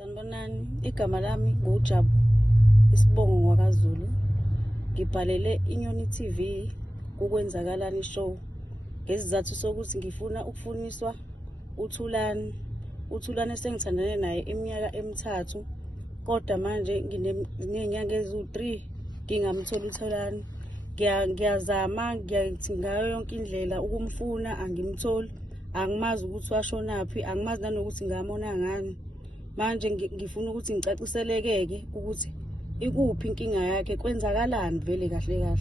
Sanibonani, igama lami nguJabu Isibongo ngwakaZulu. Ngibhalele Inyoni TV kukwenzakalani show ngesizathu sokuthi ngifuna ukufuniswa uThulani. uThulani sengithandane naye iminyaka emithathu, kodwa manje nginenyanga ezu-3 ngingamtholi uThulani. Ngiyazama ngiyathi ngayo yonke indlela ukumfuna, angimtholi. Angimazi ukuthi washonaphi, angimazi nanokuthi ngamona ngani. Manje ngifuna ukuthi ngicaciseleke ukuthi ikuphi inkinga yakhe, kwenzakalani vele kahle kahle.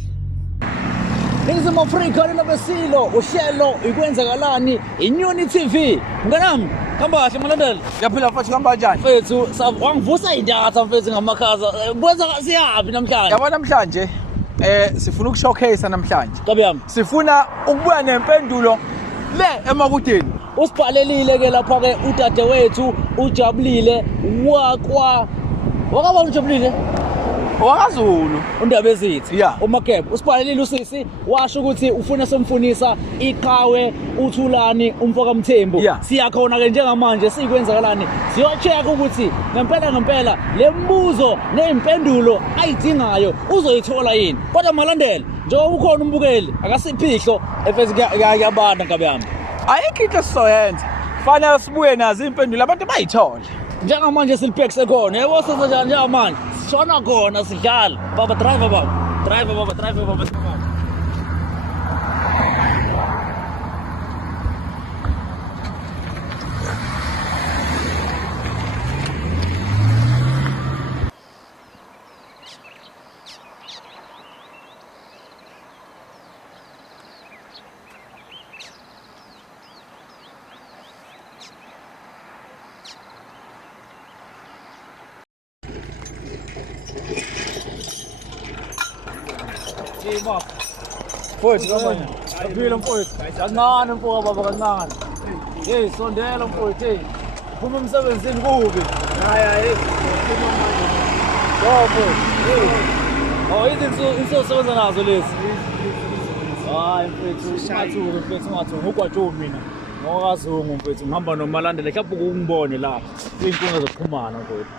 Ningizimu Afrika linabesilo uhlelo ikwenzakalani Inyoni TV. Mnganami hamba kahle mlandela. Yaphila mfethu hamba kanjani? Mfethu wangivusa indatha mfethu ngamakhaza. Kwenza siyapi namhlanje? Yabona namhlanje sifuna ukushowcase namhlanje. Kabi yami. Sifuna ukubuya nempendulo le emakudeni. Usibhalelile ke lapha ke udade wethu ujabulile wakaba ujabulile WakaZulu undaba ezithi. Yeah. uMakeba usibhalelile usisi washo ukuthi ufuna somfunisa iqhawe uThulani umfoka Mthembu. Yeah. Siyakhona ke njengamanje sikwenzakalani siyocheck ukuthi ngempela le mbuzo nezimpendulo ayidingayo uzoyithola yini. Kodwa malandela njengoba ukhona umbukeli akasiphihlo efethu kuyabana ngabe yami. ayikho into sizoyenza, fanele sibuye nazo impendulo abantu bayithole. Njengamanje silibhek sekhona yebo senza njani njengamanje sishona khona sidlala baba driver baba. Mfowethu kamanye aphila mfowethu kancane mfowethu baba kancane. Hey sondela mfowethu, hey phuma emsebenzini kubi. Hayi izinto insosebenza nazo lezi. Hayi mfowethu ungathuki ugwatsho mina ngokazungu mfowethu ngihamba nomalandela mhlawumbe ukungibone la kwinkundla zokuxhumana mfowethu.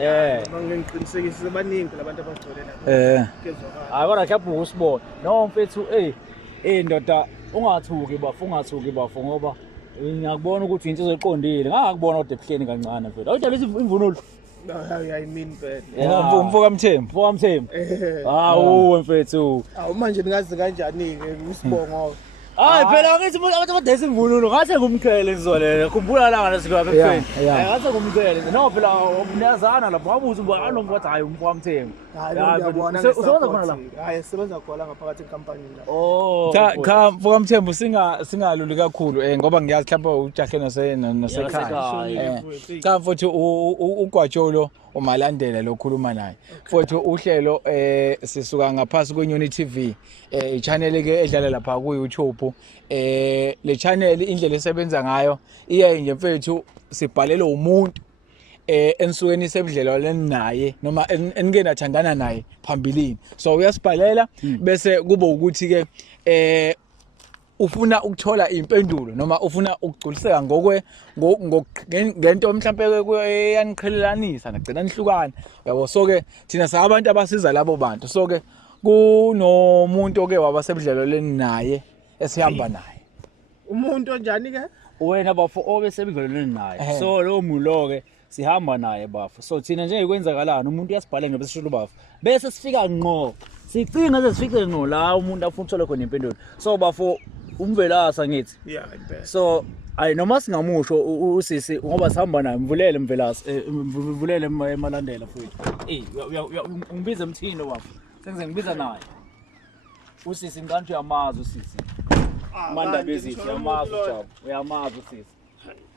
Ngiqinisekise abaningi labantu abagcwele lapha. Hayi kodwa mhlawumbe usibone no mfethu ndoda ungathuki bafu ngoba ngiyakubona ukuthi into ezoqondile ngakubona kodwa ebuhleni kancane mfethu. Awudaba imvunulo I mean bad. Umfoka Mthembu. Hawu mfethu. Awu manje ningazi kanjani ke uSibongo? Hayi phela ngithi abantu abadayisa imvunulo ngathi ngumqhele ngizolela khumbula langa lesikhathi ebuhleni. Ngathi ngumqhele no phela umnazana lapho wabuza ubani ngathi hayi umfoka Mthembu. Usebenza khona la? Hayi sebenza khona ngaphakathi ecompany la. Oh. Cha Mfoka Mthembu singaluli kakhulu ngoba ngiyazi mhlawumbe ujahle nasekhaya. Cha mfowethu ugwatsholo umalandela lokhuluma naye. Mfowethu uhlelo sisuka ngaphasi kweNyoni TV, i-channel ke edlala lapha ku YouTube. Le channel indlela esebenza ngayo iyaye nje mfethu sibhalelwe umuntu ensukwini sebudlelwaleni naye noma enike nathandana naye phambilini. So uyasibhalela bese kube ukuthi ke ufuna ukuthola impendulo noma ufuna ukugculiseka ngento mhlambe yaniqhelelanisa nagcina nihlukana yabo. So ke thina sabantu abasiza labo bantu. So ke kunomuntu ke wabasebudlelwaleni naye esihamba naye. Umuntu onjani ke? Wena bafu obesebudlelwaleni naye. So lo mulo ke sihamba naye bafu. So thina nje ikwenzakalana umuntu uyasibhalela ngabe sishilo bafu bese sifika ngqo sicinga sesifike ngqo la umuntu afuna ukuthola khona impendulo. So bafu umvelasa ngithi. Yeah, impela. So noma singamusho usisi ngoba sihamba naye mvulele mvelasa mvulele emalandela futhi. Ungibiza Mthino bafu. Sengize ngibiza naye. Usisi ngikanti uyamazi usisi. Mandaba ezithi uyamazi uJabu. Uyamazi usisi.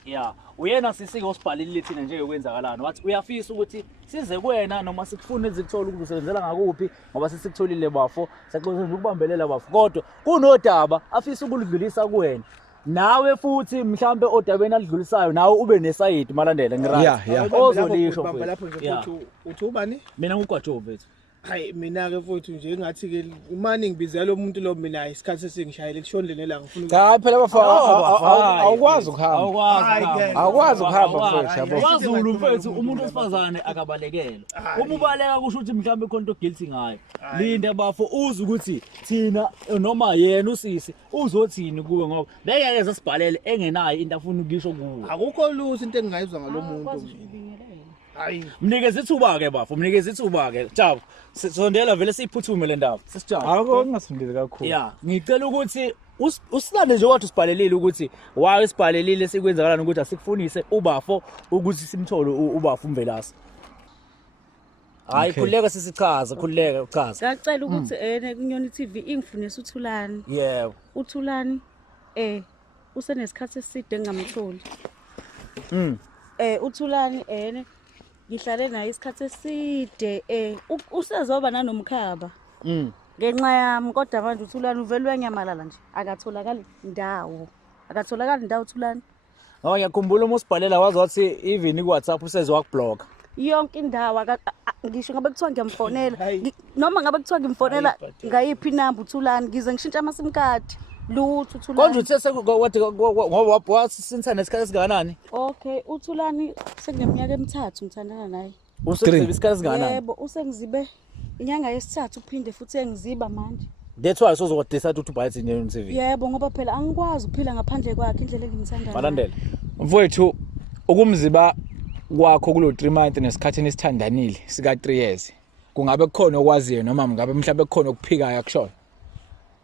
Yeah, uyena sisike osibhalile thina nje yokwenzakalana. Wathi uyafisa ukuthi size kuwena noma sikufune ezikuthola ukuthi usebenzela ngakuphi ngoba sesikutholile bafo. Sixolisa ukubambelela bafo. Kodwa kunodaba afisa ukulidlulisa kuwena. Nawe futhi mhlambe odabeni alidlulisayo nawe ube nesayidi malandela ngiraya. Yeah. Ozolisho baba lapho nje futhi uthi ubani? Mina ngugwatsho mfethu. Hayi mina ke mfowethu nje ngathi ke manje ngibizela umuntu lo mina isikhathi sesingishayile kushondle nelanga ngifuna Cha phela bafana bafana. awukwazi ukuhamba. Awukwazi ukuhamba mfowethu yabo. KwaZulu mfethu umuntu wesifazane akabalekelwa. Uma ubaleka kusho ukuthi mhlawumbe khona into guilty ngayo. Linde bafo uze ukuthi thina noma yena usisi uzothini kuwe ngoba bengeke zasibhalele engenayo into afuna ukisho kuwe. akukho lutho into engingayizwa ngalo muntu. Hayi Mnikeze ithuba ke bafo, mnikeze ithuba ke. Jabu, sondela vele siyiphuthume le ndaba. Sisijaba. Akho ngingasondeli kakhulu. Yeah, ngicela ukuthi usilande nje wathi usibhalelile ukuthi waye sibhalelile sikwenzakalana ukuthi asikufunise ubafo ukuthi simthole ubafo uMvelase. Hayi khuleka sisichaza, khuleka uchaza. Ngacela ukuthi kunyoni TV ingifunisa uThulani. Yebo. uThulani usenesikhathi eside ngingamtholi. uThulani ngihlale naye isikhathi eside usezoba nanomkhaba. Ngenxa yami kodwa manje uThulani uvele uyanyamalala nje akatholakali ndawo. Akatholakali ndawo uThulani. Ngoba ngiyakhumbula uma usibhalela wazi wathi even ku WhatsApp useze wakublock. Yonke indawo ngisho ngabe kuthiwa ngiyamfonela noma ngabe kuthiwa ngimfonela ngayiphi inamba uThulani ngize ngishintsha ama-sim card lutho uThulani. Konje uthe ngoba wasinthana isikhathi esingakanani? Okay uThulani sengineminyaka emithathu ngithandana naye. Usezibe isikhathi esingakanani? Yebo usengizibe inyanga yesithathu uphinde futhi engiziba manje. That's why sozodecide ukuthi ubhalise iNyoni TV. Yebo ngoba phela angikwazi ukuphila ngaphandle kwakhe indlela engimthanda ngayo. Malandela. Mfowethu ukumziba kwakho kulo 3 months nesikhathini esithandanile sika 3 years. Kungabe kukhona okwaziyo noma ngabe mhlawumbe kukhona okuphikayo akushoyo.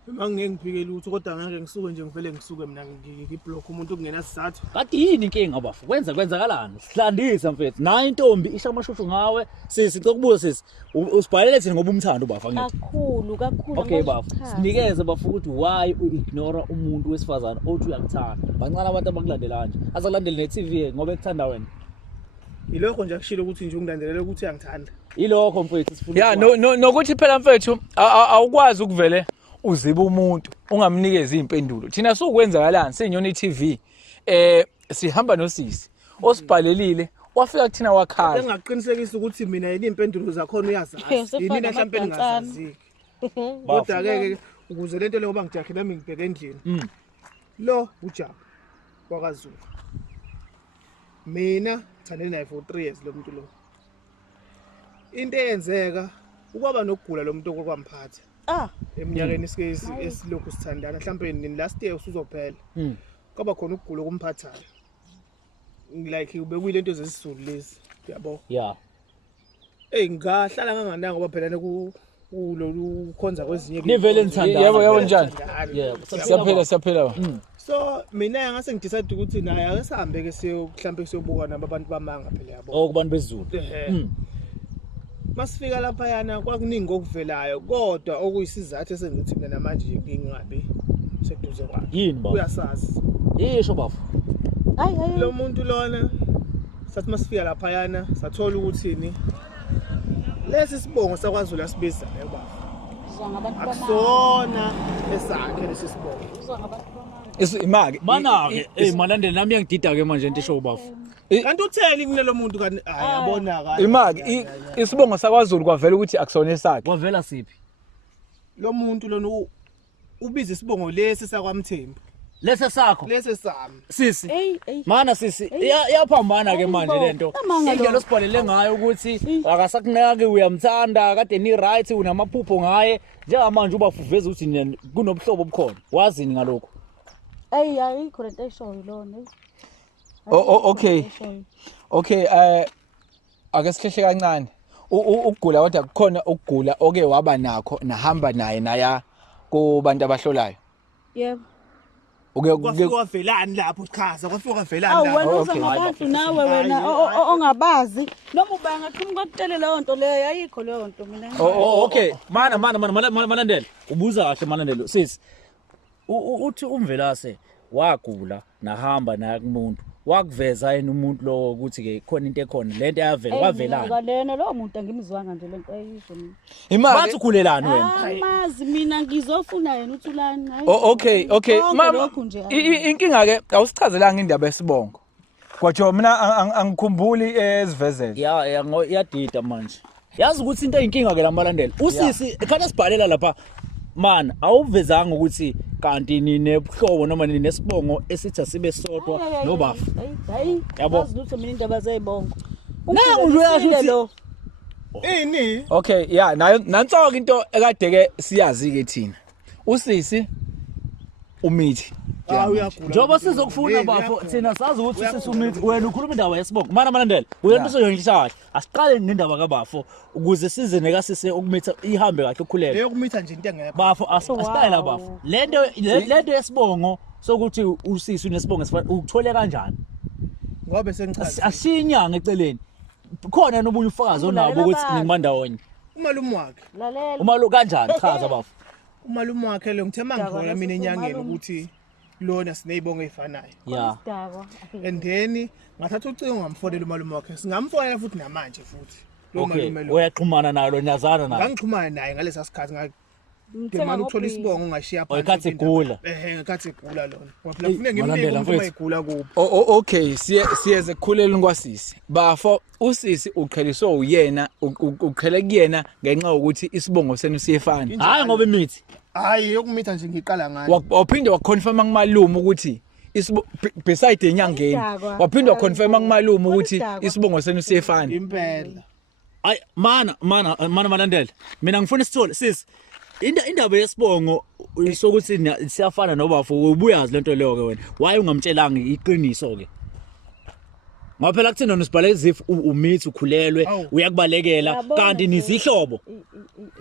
Mangeke ngiphike lutho kodwa ngeke ngisuke nje ngivele ngisuke mina ngiblock umuntu okungena sizathu. Kade yini inkinga bafu? Kwenzakalani? Sihlandisa mfethu. Nayo intombi isha amashushu ngawe. Sicela ukubuza sisi. Usibhalele thina ngoba umthando bafu ngithi. Kakhulu. Okay bafu. Sinikeze bafu ukuthi why uignore umuntu wesifazana othi uyakuthanda. Bancane abantu abakulandela kanje. Azakulandela neTV ngoba ekuthanda wena. Yilokho nje akushilo ukuthi nje ungilandelela ukuthi uyangithanda. Yilokho mfethu sifuna. Yeah nokuthi phela mfethu awukwazi ukuvele uziba umuntu ungamnikeza impendulo. Thina sokwenzakalani siNyoni TV sihamba nosisi osibhalelile wafika kuthina wakhala. Engaqinisekisa ukuthi mina yini impendulo zakhona uyazazi. Yini mhlawumbe ningazazi. Kodwa ke ukuze lento le ngoba ngijakhe nami ngibheke endlini. Lo uJabu kwaZulu. Mina ngithandene naye for 3 years lo muntu lo. Into eyenzeka ukwaba nokugula lo muntu okwamphatha. Eminyakeni esilokhu sithandana mhlawumbe nini last year usuzophela. Kwaba khona ukugula okumphathayo. Like ubekuyile into zesizulu lezi yabo. Yeah. Ngahlala kangananga ngoba phela kulolu khonza kwezinye Nivele nithandana. Yebo njani? Yebo. Siyaphela. So mina ngase ngidecide ukuthi naye ake sihambe ke mhlawumbe siyobuka nabantu bamanga phela yabo. Kubantu bezulu. Masifika lapha yana kwakuningi okuvelayo kodwa okuyisizathu esengithi mina namanje ngingabi seduze kwakhe. Yini baba? Uyasazi. Yisho bafu. Hayi. Lo muntu lona sathi masifika lapha yana sathola ukuthi ni lesi sibongo sakwaZulu asibiza baba. Ngabantu Akusona esakhe lesi sibongo. ngabantu bamanga. Imake. Mana ke malandela nami ngiyangidida ke manje into esho bafu. Kanti utheli kunelo muntu kanti ayabona kahle. Imake isibongo sakwaZulu kwavela ukuthi akusona esakhe. Wavela siphi? Lo muntu lona ubiza isibongo lesi sakwaMthembu. Lese sakho. Lesi sami. Sisi. Mana sisi iyaphambana ke manje lento. Indlela osibhalele ngayo ukuthi akasakunaki uyamthanda kade ni right unamaphupho ngaye njengamanje ubafuveza ukuthi kunobuhlobo obukhona. Wazini ngalokho? Ayikho lento eshoyo lona. Okay ake sihlehle kancane ukugula kodwa kukhona ukugula oke waba nakho nahamba naye naya kubantu abahlolayo. Yebo. Kwafika wavelani lapho uchaza kwafika wavelani lapho. Wena uzabantu nawe wena ongabazi noma ubanga qhumuka kutele leyo nto leyo ayikho leyo nto mina. Okay mana malandela ubuza kahle malandela sisi uthi uMvelase wagula nahamba naye kumuntu wakuveza yena umuntu lo ukuthi ke khona into ekhona lento ayavela kwavelana ngalena lo muntu angimizwanga nje lento ayisho mina imali bathi ukhulelani wena amazi mina ngizofuna yena uThulani okay mama inkinga ke awusichazelanga indaba yesibongo kwathi mina angikhumbuli ezivezele ya iyadida manje yazi ukuthi into eyinkinga ke lamalandela usisi ekhaya sibhalela lapha man awuvezanga ukuthi kanti ninebuhlobo noma ninesibongo esithi asibe sodwa nobafu yabo uzilutho mina indaba zayibongo nangu nje uyasho ini Okay, yeah, nayo nantsonke into ekade ke siyazi ke thina. Usisi umithi. Uyagula. njengoba sizokufuna bafo thina sazi ukuthi usisi umithi wena ukhuluma indaba yesibongo mana malandela uyena bese uyongihla asiqale ngendaba kabafo ukuze size nekasise ukumitha ihambe kahle ukukhuleka Eyokumitha nje into engekho. bafo asiqale la bafo lento yesibongo sokuthi usisi unesibongo sifana ukuthole kanjani Ngoba sengichaza. asinyanga eceleni khona nobunye ufakazi onabo ukuthi ngimandawonye Umalume wakhe. lalela uma lo kanjani chaza bafo Umalume wakhe lo ngithema ngikhola mina enyangeni ukuthi lona sineyibongo ezifanayo. yeah sidakwa And then ngathatha ucingo ngamfonela umalume wakhe. Singamfonela futhi namanje futhi. Lo okay malume lo. uyaxhumana nalo nyazana naye Ngangixhumana naye ngalesa sikhathi ngemali ukuthola isibongo ungashiya phansi. Oyikhathi egula. Ngekhathi egula lona. Ngoba phela kufuneka ngimleke umuntu mayigula kubo. Okay, siyeze khuleleni kwasisi. Bafo usisi uqheliswe uyena uqhele kuyena ngenxa ukuthi isibongo senu siyefana. hayi ngoba imithi Hayi yokumitha nje ngiqala ngani. Waphinde waconfirma kumalume ukuthi beside enyangeni. Waphinde waconfirma kumalume ukuthi isibongo senu siyefana. Impela. ay mana malandela mina ngifuna isithole sis indaba yesibongo sokuthi siyafana nobafo ubuyazi lento leyo ke wena waye ungamtshelanga iqiniso ke ngoba phela kuthina nosibhala izifu umithi ukhulelwe uyakubalekela kanti nizihlobo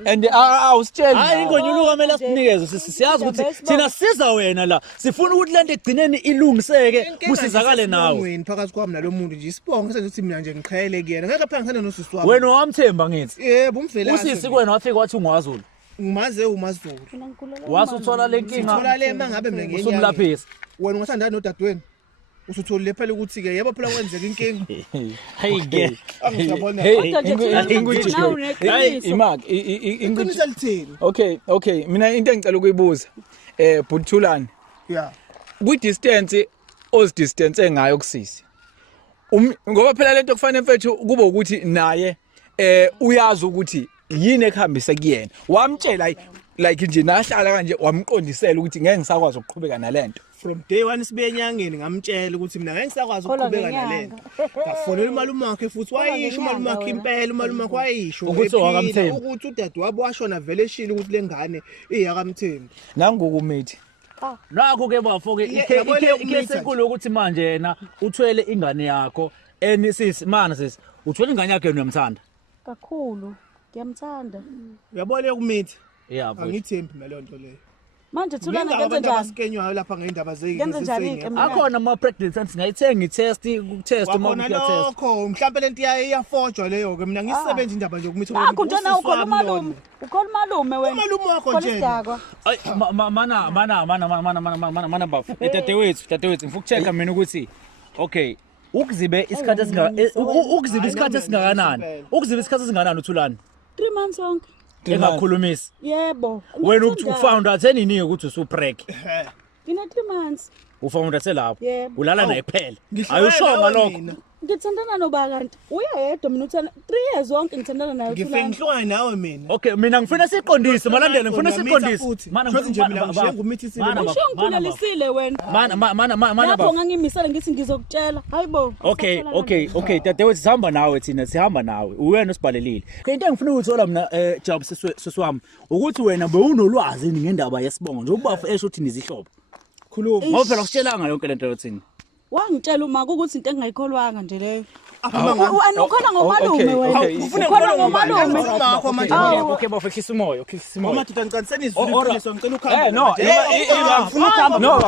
And awusitsheli hayi ingonyuluka kumele asinikeze siyazi ukuthi thina siza wena la sifuna ukuthi lento egcineni ilungiseke kusizakale nawe Wena phakathi kwami nalomuntu nje isibongo senze ukuthi mina nje ngiqhayele kuyena. Ngeke phela ngisana nosisi wami. wena wamthemba ngithi Yebo umvela. usisi kwena wafika wathi ungwazulu Ngimaze uMaZulu. wasuthola lenkinga Thola le mangabe mina ngenyanga. usumlaphisa Wena ungathandana nodadweni. Usutholile phela ukuthi ke yebo phela kwenzeka inkinga. hey ke Angizabona. Imark Iqiniso lithini? Okay, mina into engicela ukuyibuza Buthulani Yeah. ku distance distance ngayo kusisi. Ngoba phela lento kufanele mfethu kube ukuthi naye uyazi ukuthi yini ekhambisa kuyena. Wamtshela like nje nahlala kanje wamqondisela ukuthi ngeke ngisakwazi ukuqhubeka nalento. From day 1 sibe enyangeni ngamtshela ukuthi mina ngeke ngisakwazi ukuqhubeka nalento. Ngafonela umalume wakhe futhi wayisho umalume wakhe impela umalume wakhe wayisho ukuthi wakamthemba ukuthi udade wabo washona vele eshila ukuthi lengane iyakamthemba. Nangokumithi. nakho ke bafo ke ikese enkulu ukuthi manje yena uthwele ingane yakho sis mana sis uthwele ingane yakhe uyamthanda kakhulu ngiyamthanda Uyabona yokumithi? yeah bafo Angithembi nalonto leyo. manje Thulana ngenze njani Sikenywayo lapha ngeindaba Ngenze njani ke mina? akhona ama pregnancy ngayithenga itest ukutest uma Wakhona ukuyatest lokho mhlawumbe lento iyafojwa leyo ke mina ngisebenza indaba nje ukumitha nakho njena ukhona umalume wena Umalume wakho khona nje. isidakwa ay mana bafo dadewethu ngifuna ukuchecka mina ukuthi okay ukuzibe isikhathi esingakanani uThulani 3 months onke engakhulumisi yebo wena ufound athenini ukuthi usupreg ngina 3 months ufound athelapho Yebo. ulala naye kuphela ayushonga lokho ngithandana noba kanti uyedwa mina uthanda 3 years onke ngithandana naye Thulana Ngihlukana nawe mina. okay mina ngifuna siqondise malandela ngifuna siqondise Shothi nje mina ngiyengumithi sile. ushongikhulalisile wena mana lapho ngangimisela ngithi ngizokutshela hayibo okay dadewethu sihamba nawe thina sihamba nawe uwena osibhalelile into engifuna ukuthola mina Job sisiwami ukuthi wena bewunolwazi ngendaba yesibongo nje ubafo esho ukuthi nizihlobo Khuluma. ngoba phela kusitshelanga yonke lento yothini wangitshela uma ukuthi into engayikholwanga nje leyo Ukhona ngomalume wena ukholwa ngomalume wakho manje. okay bafo khisa umoya Amadoda ngicela senizwile ngicela ukhamba. No, ngifuna ukuhamba. No,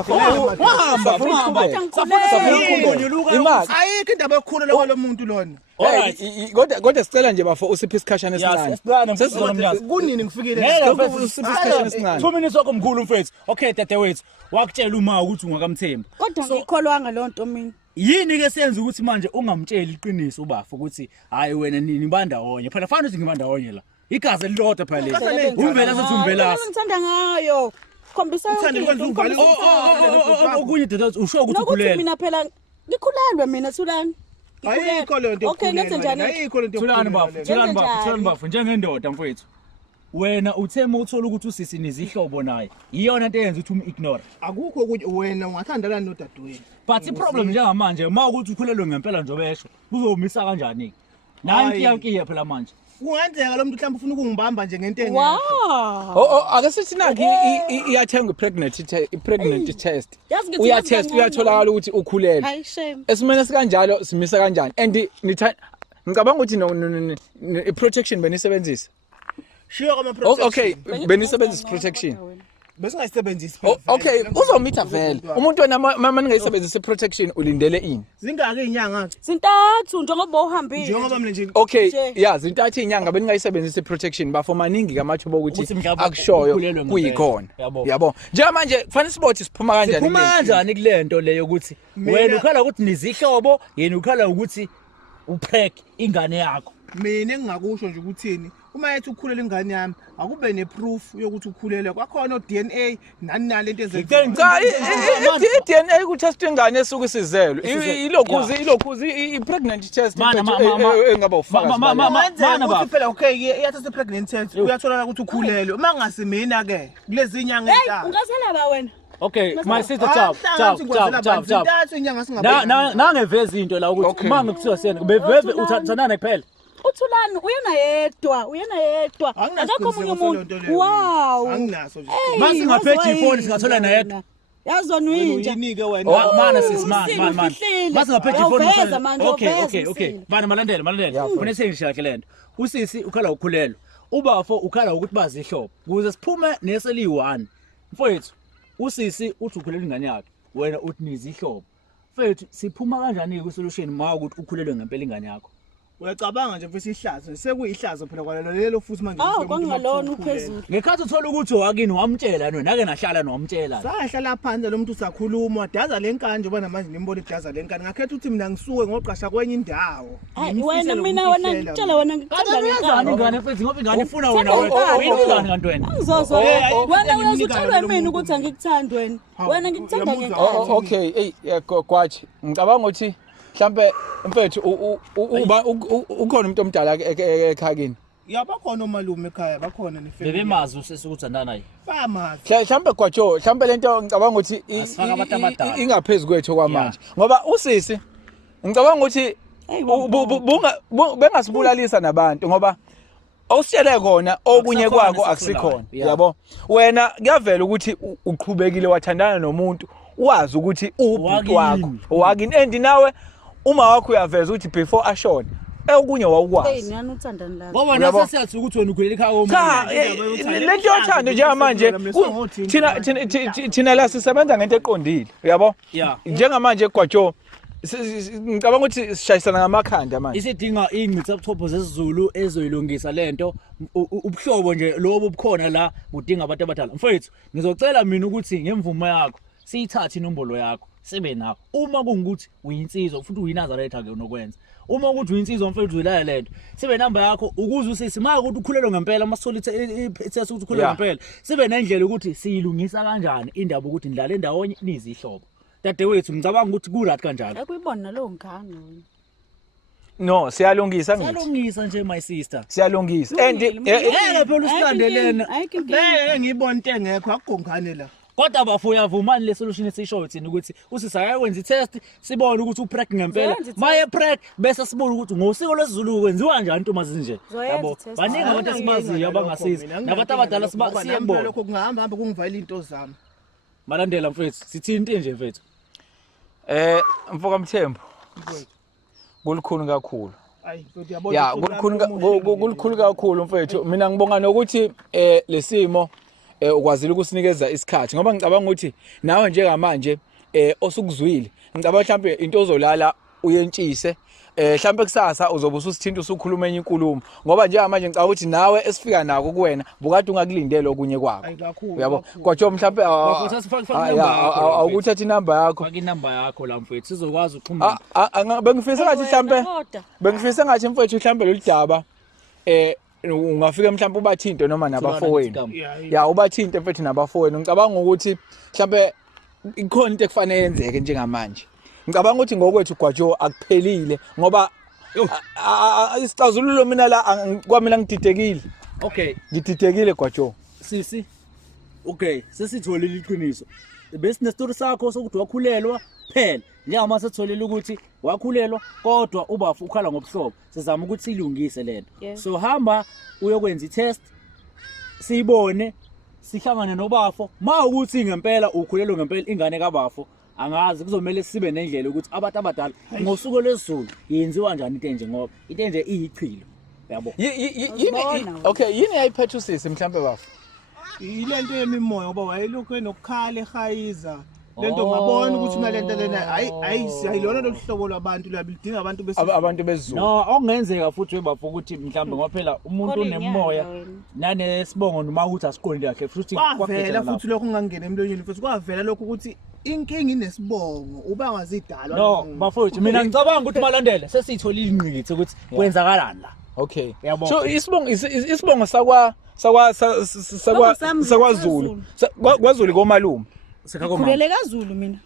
wahamba. Imark. Ayikho indaba yokukhula lo muntu lona. Kodwa sicela nje bafo usiphi isikhashana esincane. Kunini ngifikile? Usiphi isikhashana esincane. 2 minutes wakho mkhulu mfethu okay dadewethu wakutshela uma ukuthi ungakamthemba kodwa ngikholwanga lonto mina yini ke senza ukuthi manje ungamtsheli iqiniso ubafo ukuthi hayi wena nibandawonye phela fanele ukuthi ngibandawonye la igazi elilodwa phela leli uvela sothi umvelasi ngithanda ngayo khombisa okunye dadewethu usho ukuthi nokuthi ukhulela mina phela ngikhulelwe mina Thulana Ayikho le nto. Okay, ngenze njani? Ayikho le nto. Thulani bafu njengendoda mfowethu. Wena uthema uthola ukuthi usisi nizihlobo naye. Iyona into eyenza ukuthi ignore. Akukho ukuthi wena ungathandana nodadewenu. But iproblem njengamanje uma ukuthi ukhulelwe ngempela nje obesho kuzomisa kanjani? Nanti yankiya phela manje. Kungenzeka lo muntu mhlawumbe ufuna ukungibamba nje ngento engekho. Wow. Ake sithi naki iyathenga i-pregnancy test. Uyatest uyatholakala ukuthi ukhulelwe. Hayi shame. Esimene sikanjalo simisa kanjani? And ngicabanga ukuthi i-protection benisebenzisa. Shiyo kama protection. Okay, benisebenzisa protection. Bese ngayisebenzisi. Okay, uzomitha vele. Umuntu wena mama ningayisebenzisa protection ulindele ini? Zingaki inyanga? Zintathu njengoba uhambile. Njengoba mina nje. Okay, yeah, zintathu inyanga beningayisebenzisa protection bafo maningi kamathuba ukuthi akushoyo kuyikhona. Yabo. Njengamanje kufanele sibothi siphuma kanjani? Siphuma kanjani kulento leyo ukuthi wena ukhala ukuthi nizihlobo, yena ukhala ukuthi upreg ingane yakho. Mina engingakusho nje ukuthini uma ethi ukhulela ingane yami akube neproof yokuthi ukhulelwe kwakhona DNA nani lento ezenza cha i-DNA ku-test ingane esuke isizelwe ilokhuzi i-pregnancy test engaba ufakazi phela okay iyathatha i-pregnancy test uyathola ukuthi ukhulelwe uma ngasimina ke kulezi inyanga ezintathu Ungasela ba wena? Okay, my sister chap. Nangeveza into la ukuthi uma ngikuthiwa siyena beveve uthathanana kuphela. Uthulani uyena yedwa. Akakho omunye umuntu. Wow. Anginaso nje. Mase ngaphethe ifoni singathola na yedwa. Yazona uyinja. Uyinike wena. Mana sis man. Mase ngaphethe ifoni. Okay. Bana malandela. Kufanele sengishahle lento. Usisi ukhala ukukhulelwa. Ubafo ukhala ukuthi bazi ihlobo. Ukuze siphume neseli1. Mfowethu, usisi uthi ukhulelwe ingane yakhe. Wena uthi nizi ihlobo. Mfowethu, siphuma kanjani ku solution ma ukuthi ukhulelwe ngempela ingane yakho? Uyacabanga nje mfethu ihlazo sekuyihlazo phela kwalelo futhi manje kwangalona uphezulu. Ngekhathi uthola ukuthi wakini wamtshela nake nahlala nomtshela. Sahlala phansi lo muntu usakhuluma daza lenkanje ubana manje nimbona idaza lenkanje ngakhetha ukuthi mina ngisuke ngoqasha kwenye indawo. Wena ngitshela wena ngicela ingane mfethu ngoba ingane ifuna wena ingane kanti wena. Ngizozo wena uyazutshela mina ukuthi angikuthandi wena ngikuthanda ngenkhathi. Okay kwathi ngicabanga ukuthi mhlambe mfethu ukhona umuntu omdala ekhakini. Yabakhona omalume ekhaya bakhona nefamily. Bebemazi usesukuthandana naye. Famazi. Mhlambe kwatsho mhlambe lento ngicabanga ukuthi ingaphezulu kwethu kwamanje ngoba usisi ngicabanga ukuthi bengasibulalisa nabantu ngoba awusitshele khona okunye kwako akusikhona yabo wena kuyavela ukuthi uqhubekile wathandana nomuntu wazi ukuthi ubhuti wakho wakini and nawe uma wakho uyaveza ukuthi before ashone okunye wawukwazi ngiyani uthandana la ngoba nasesiyathi ukuthi wena ukhulele ekhaya komuntu cha lento yothando nje manje thina la sisebenza ngento eqondile yabo njengamanje egwatsho ngicabanga ukuthi sishayisana ngamakhanda manje isidinga ingcithabuthopho zesiZulu ezoyilungisa lento ubuhlobo nje lobo bukhona la udinga abantu abadala mfowethu ngizocela mina ukuthi ngemvumo yakho siyithathe inombolo yakho sibe nakho uma kungukuthi uyinsizwa futhi uyinazareth ke unokwenza uma ukuthi uyinsizwa mfowethu uyilaya lento sibe number yakho ukuze usisi maka ukuthi ukhulelwe ngempela masolithe ithethe ukuthi ukhulelwe ngempela sibe nendlela ukuthi siyilungisa kanjani indaba ukuthi ndlala endawonye nizihlobo dadewethu ngicabanga ukuthi kurathi kanjalo ekuyibona nalo ngane no siyalungisa nje my sister siyalungisa and phela usilandelena ngiyibona into engekho akugongane la kodwa bafoya vumani le solution esishoyo thina ukuthi usisaya wenza i-test sibone ukuthi upreg ngempela maye preg bese sibone ukuthi ngosiko lwesiZulu kwenziwa kanjani intomazi nje yabo baningi abantu esibaziyo abangasiza nabantu abadala siyembona lokho kungahamba kungivala into zami malandela mfethu sithini nje mfethu mfoka Mthembu kulukhulu kakhulu hayi mfethu yabona kulukhulu kakhulu mfethu mina ngibonga nokuthi lesimo ukwazile ukusinikeza isikhathi ngoba ngicabanga ukuthi nawe njengamanje osukuzwile ngicabanga mhlambe into ozolala uyentshise mhlambe kusasa uzobe ususithinta usukhuluma enye inkulumo ngoba njengamanje ngicabanga ukuthi nawe esifika nako kuwena bukade ungakulindele okunye kwakho uyabo kwatsho mhlambe awukuthatha inamba yakho faka inamba yakho la mfethu sizokwazi ukuxhumana bengifisa ngathi mfethu mhlambe lolidaba ungafika mhlawumbe ubathinte noma nabafowenu ubathinte mfethu nabafowenu ngicabanga ukuthi mhlawumbe ikhona into ekufanele yenzeke njengamanje ngicabanga ukuthi ngokwethu Gwajo akuphelile ngoba isixazululo mina la kwamina ngididekile. Okay, ngididekile Gwajo. Sisi. Okay, sesitholile iqiniso. Bese nestory sakho sokuthi wakhulelwa phela. Njengoba setholile ukuthi wakhulelwa kodwa ubafu ukhala ngobuhlobo. Sizama ukuthi silungise lento. So hamba uyokwenza i-test. Siyibone sihlangane nobafo. Mawukuthi ngempela ukhulelwe ngempela ingane kaBafo. Angazi kuzomela sibe nendlela ukuthi abantu abadala ngosuku lwesizulu yenziwa kanjani into enje ngoba into enje iyichilo. Yabo. Okay, yini ayiphethe usisi mhlambe Bafo? Ilento yemimoya ngoba wayelokho enokukhala ehayiza lento ngabona ukuthi nalento lena ayilonalohlobo lwabantu labidinga abantu bezulu. No, okungenzeka futhi weBafo ukuthi mhlambe ngoba phela umuntu unemoya nanesibongo noma ukuthi asiqondi kahle futhi kwavela futhi lokho ungangena emlonyeni futhi kwavela lokho ukuthi inkingi inesibongo uba ngazidalwa. No, bafowethu mina ngicabanga ukuthi malandela sesitholile ingqikithi ukuthi kwenzakalani la. Okay. So isibongo sakwaZulu. KwaZulu komalume. Sikhulele kaZulu mina.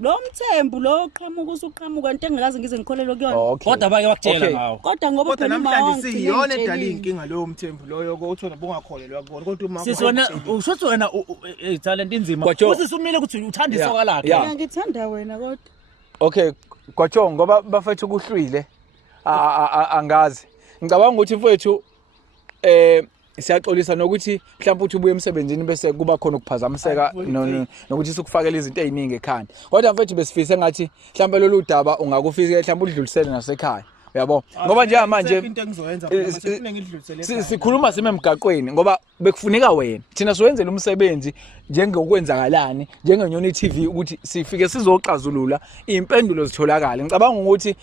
Lo mthembu lo qhamuka usuqhamuka into engikaze ngize ngikholelwe kuyona. Kodwa bake wakutshela ngawo. Kodwa ngoba phela namhlanje siyona edala inkinga lo mthembu loyo uthona bongakholelwa kona kodwa uma sisona usho wena talent inzima. Usisumile ukuthi uthanda isoka lakhe. Ngithanda wena kodwa. Okay, Gwajo ngoba bafethu kuhlwile. Angazi. Ngicabanga ukuthi mfowethu siyaxolisa nokuthi mhlawumbe uthi ubuye emsebenzini bese kuba khona ukuphazamiseka nokuthi sikufakela izinto eziningi ekhanda. Kodwa mfethu besifise ngathi mhlawumbe lolu daba ungakufika mhlawumbe udlulisele nasekhaya. Uyabo? Ngoba nje manje into engizoyenza ngoba sifuna ngidlulisele. Sikhuluma sime emgaqweni ngoba bekufuneka wena. Thina siwenzele umsebenzi njengokwenzakalani njengenyoni TV ukuthi sifike sizoxazulula impendulo zitholakala. Ngicabanga ukuthi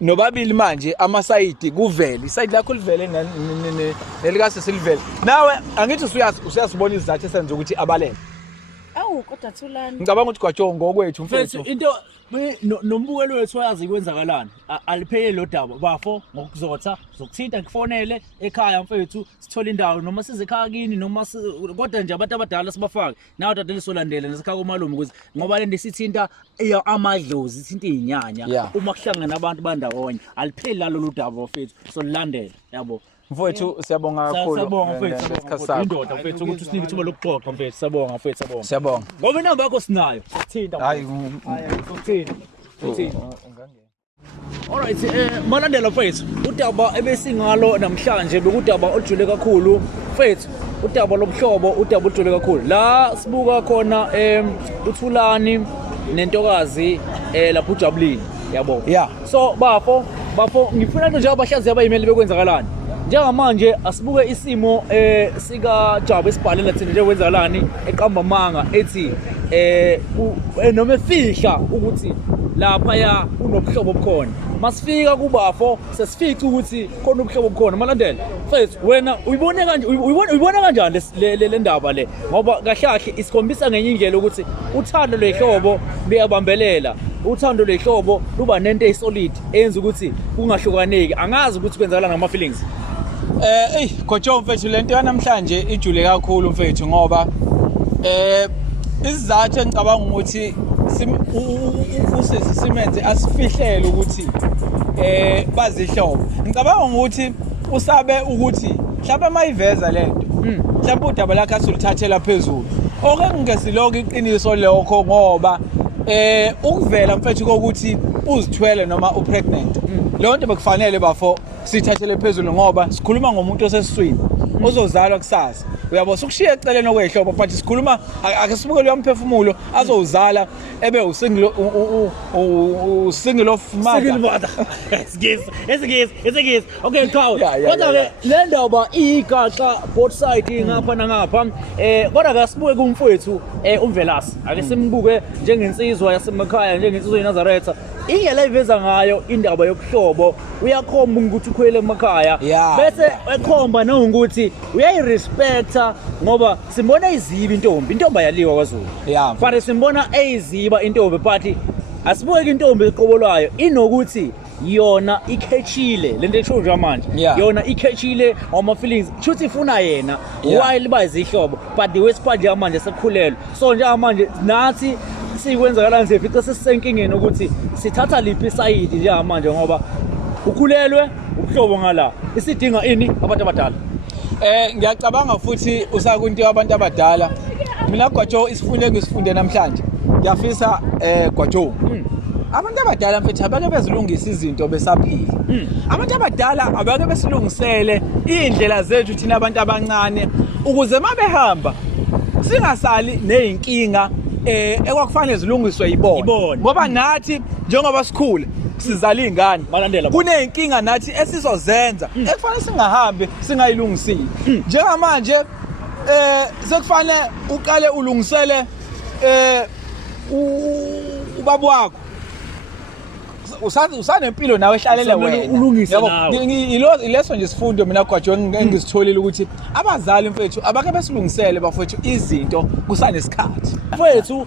nobabili manje amasayidi kuvele isayidi lakho livele nelikase silivele nawe angithi usiyasibona izathu esenza ukuthi abalele kodwa Thulani ngicabanga ukuthi Gwajo ngokwethu mfethu into nombukelo wethu wayazi kwenzakalani aliphele lo daba Bafo ngokuzotha zokuthinta ngifonele ekhaya mfethu sithola indawo noma size ekhaya kini noma kodwa nje abantu abadala sibafake nawo tatele solandela nesikhaya komalume ukuthi ngoba le ndisithinta amadlozi ithinta izinyanya uma kuhlangana abantu bandawonye alipheli lalo daba mfethu solilandela yabo. Mfowethu siyabonga kakhulu. Siyabonga mfethu. Indoda mfethu ukuthi usinike ithuba lokuxoxa mfethu. Siyabonga mfethu siyabonga. Siyabonga. Ngoba inamba yakho sinayo. Thinta. Hayi uthini. Alright, malandela mfethu. Udaba ebesingalo namhlanje bekudaba olujule kakhulu. Mfethu, udaba lobuhlobo, udaba olujule kakhulu. La sibuka khona uThulani nentokazi lapho uJabulile. Yabo. Yeah. So Bafo ngifuna nje abahlaziya abayimeli bekwenzakalani. Njengamanje asibuke isimo sika Jabu esibhalela thina nje kwenzakalani eqamba manga ethi noma efihla ukuthi lapha ya unobuhlobo obukhona. Masifika kuBafo sesifica ukuthi khona ubuhlobo obukhona. Malandela mfethu wena uyibona kanjani le ndaba le ngoba kahle isikhombisa ngenye indlela ukuthi uthando lehlobo luyabambelela. Uthando lehlobo luba nento esolid enza ukuthi kungahlukaneki. Angazi ukuthi kwenzakala ngama feelings. Gwajo mfethu lento yanamhlanje ijule kakhulu mfethu ngoba isizathu engicabanga ukuthi simenze asifihlele ukuthi bazihlobo. Ngicabanga ukuthi usabe ukuthi mhlawumbe mayiveza lento mhlawumbe udaba lakhe asulithathela phezulu. Okengesiloko iqiniso lokho ngoba ukuvela mfethu kokuthi uzithwele noma upregnant leyo nto bekufanele Bafo sithathele phezulu ngoba sikhuluma ngomuntu osesiswini ozozalwa kusasa. Uyabo sokushiya eceleni okwehlobo but sikhuluma akasibukele umphefumulo azowuzala ebe usingle of mother. Yes. Okay Chawo. Kodwa ke le ndaba igaxa both side ngapha nangapha kodwa kasibuke kumfowethu uMvelasi ake simbuke njengensizwa yasemakhaya njengensizwa yeNazaretha ingela iveza ngayo indaba yobuhlobo uyakhomba ukuthi ukhwele emakhaya bese ekhomba nokuthi uyayirespecta ngoba simbona iziba intombi ayaliwa kwaZulu fanele simbona eyiziba intombi but asibuke intombi eqobolwayo inokuthi yona ikhechile lento esho nje manje yona ikhechile ama feelings futhi ifuna yena while bayizihlobo but the west part manje sekukhulelwe so nje manje nathi sikwenzakala nje fica sesisenkingeni ukuthi sithatha liphi isayidi njengamanje ngoba ukhulelwe ubuhlobo ngala isidinga ini abantu abadala. Ngiyacabanga futhi usakunto abantu abadala. Mina Gwajo isifunde ngisifunde namhlanje. Ngiyafisa Gwajo. Abantu abadala mfethu abake bezilungisa izinto besaphila. Abantu abadala abake besilungisele indlela zethu thina abantu abancane ukuze mabehamba singasali nezinkinga ekwakufanele zilungiswe yibona. Ngoba nathi njengoba sikhule sizala izingane balandela kunezinkinga nathi esizozenza ekufanele singahambi singayilungisile. Njengamanje sekufanele uqale ulungisele ubaba wakho usanempilo nawe ehlalela wena. Ileso nje sifundo mina Gwajo engisitholile ukuthi abazali mfethu abake besilungisele bafethu izinto kusanesikhathi. Mfethu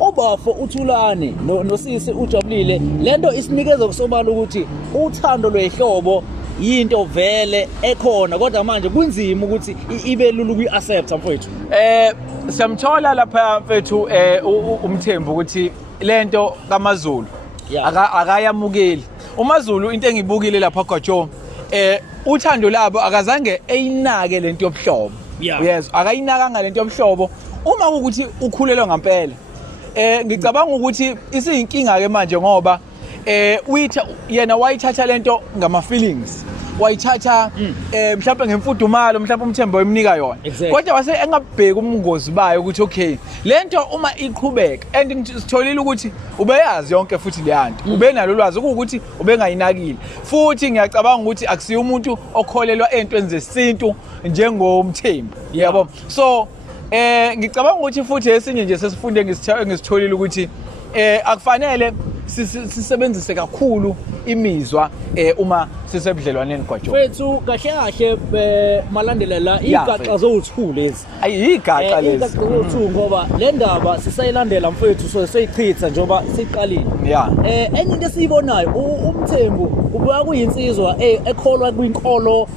obafo uThulane nosisi uJabulile lento isinikeza kusobala ukuthi uthando lwehlobo yinto vele ekhona kodwa manje kunzima ukuthi ibe lulu kuyiaccept mfethu. Siyamthola lapha mfethu umthembu ukuthi lento kaMaZulu akayamukeli. uMaZulu into engibukile lapha Gwajo uthando labo akazange eyinake lento yobuhlobo. Yes, akayinakanga lento yobuhlobo uma ukuthi ukhulelwe ngempela. Ngicabanga ukuthi isiyinkinga ke manje ngoba yena wayithatha lento ngama feelings. Wayithatha mhlawumbe ngemfudumalo mhlawumbe umthembo wemnika yona. Kodwa wase engabheki ubungozi bayo ukuthi okay lento uma iqhubeka and sitholile ukuthi ubeyazi yonke futhi leyanto ubenalo lwazi ukuthi ubengayinakile futhi ngiyacabanga ukuthi akusiyo umuntu okholelwa entweni zesintu njengomthembu yabo. So ngicabanga ukuthi futhi esinye nje sesifunde ngisitholile ukuthi akufanele sisebenzise kakhulu imizwa uma sisebudlelwaneni Gwajo. Mfethu kahle kahle malandelela igaxa zowu2 lezi. Ayigaxa lezi. Igaxa zowu2 ngoba le ndaba sisayilandela mfethu so seyichitha njengoba siqalile. Enye into esiyibonayo umthembu ubuya kuyinsizwa ekholwa kwinkolo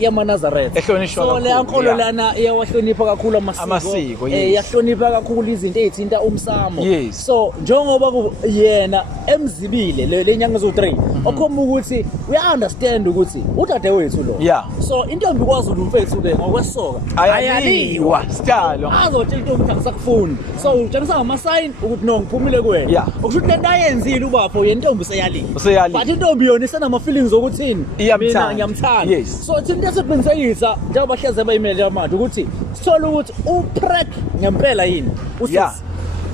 yamaNazaretha. So le nkolo lana iyawahlonipha kakhulu amasiko. Iyahlonipha kakhulu izinto ezithinta umsamo. So njengoba yena emzibile lenyanga zo3 okhomba ukuthi uya-understand ukuthi udadewethu lo. So intombi kwaZulu mfethu ke ngokwesoka ayaliwa sitalo azothi intombi akusakufuni. So utshengisa ngama-sign ukuthi no ngiphumile kuwena. Okusho lento ayenzile ubapho yena intombi useyalile. But intombi yona isenama-feelings okuthini mina ngiyamthanda. So thina esiqinisekisa njengoba hleze bayimele manje ukuthi sithola ukuthi uprek ngempela yini usisi.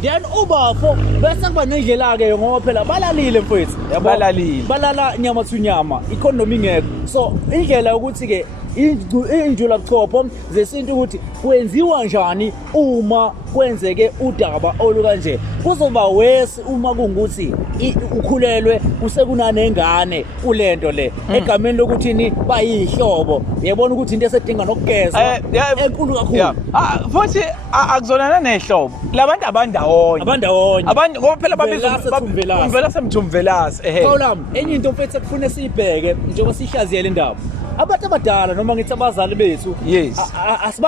Then ubafo bese kuba nendlela ke ngoba phela balalile mfethu balala nyama thunyama economy ingekho. So indlela ukuthi ke injula buchopho zesintu ukuthi kwenziwa njani uma kwenzeke udaba olukanje. Kuzoba wesi uma kungukuthi ukhulelwe kusekunanengane kulento le egameni lokuthi ni bayihlobo. Yabona ukuthi into esedinga nokugeza enkulu kakhulu. Futhi akuzonana nehlobo labantu abandawonye abantu ngoba phela babizwa semthumvelasi. Qolami enye into mfethu ekufuna siyibheke njengoba sihlaziyela indaba. Abantu abadala noma ngithi abazali bethu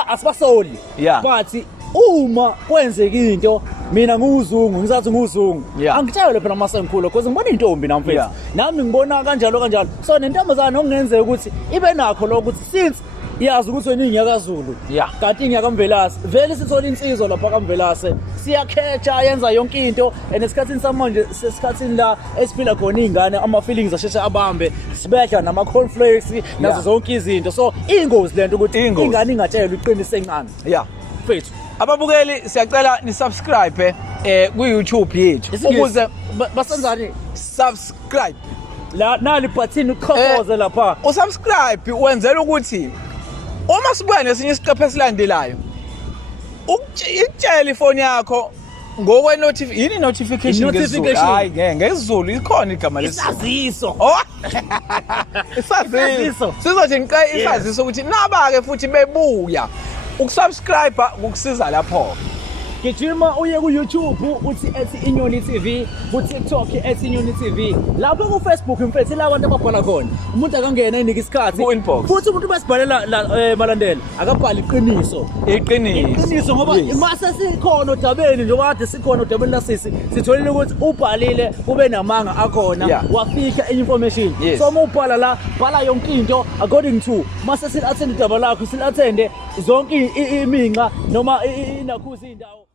asibasoli but uma kwenzeka into mina nguzungu ngisathi nguzungu angitshayele phela masengikhulu because ngibona intombi nami mfethu nami ngibona kanjalo. So nentombazana okungenzeka ukuthi ibe nakho lo ukuthi since yazi ukuthi wena inyakazulu kanti inyakamvelase vele sithola insizwa lapha kaMvelase siyakhetha yenza yonke into enesikhathini samanje sesikhathini la esiphila khona izingane ama feelings asheshe abambe sibehla nama conflicts nazo zonke izinto. So ingozi lento ukuthi ingane ingatshelwa iqinise encane. Mfethu ababukeli siyacela ni subscribe ku YouTube yethu ukuze basenzani subscribe la nali button ukhokoze lapha usubscribe wenzela ukuthi uma sibuya nesinye isiqephu esilandelayo ukutshela ifoni yakho ngokwe notification ngesiZulu. Hayi ngesiZulu ikhona igama lesaziso. Isaziso sizothi ngiqe isaziso ukuthi naba ke futhi bebuya ukusubscribe ukusiza lapho. gijima uye ku-YouTube uthi @Inyoni TV, ku-TikTok @Inyoni TV. Lapho ku-Facebook mfethu la abantu ababhala khona. Umuntu akangena enika isikhathi. Ku-inbox. Futhi umuntu basibhalela malandela akabhali iqiniso. Iqiniso ngoba mase sikhona odabeni njengoba kade sikhona odabeni lasisi sitholile ukuthi ubhalile kube namanga akhona wafika information. So uma ubhala la bhala yonke into according to mase sil-attend idaba lakho sil-attende zonke iminqa noma inakhuzi indawo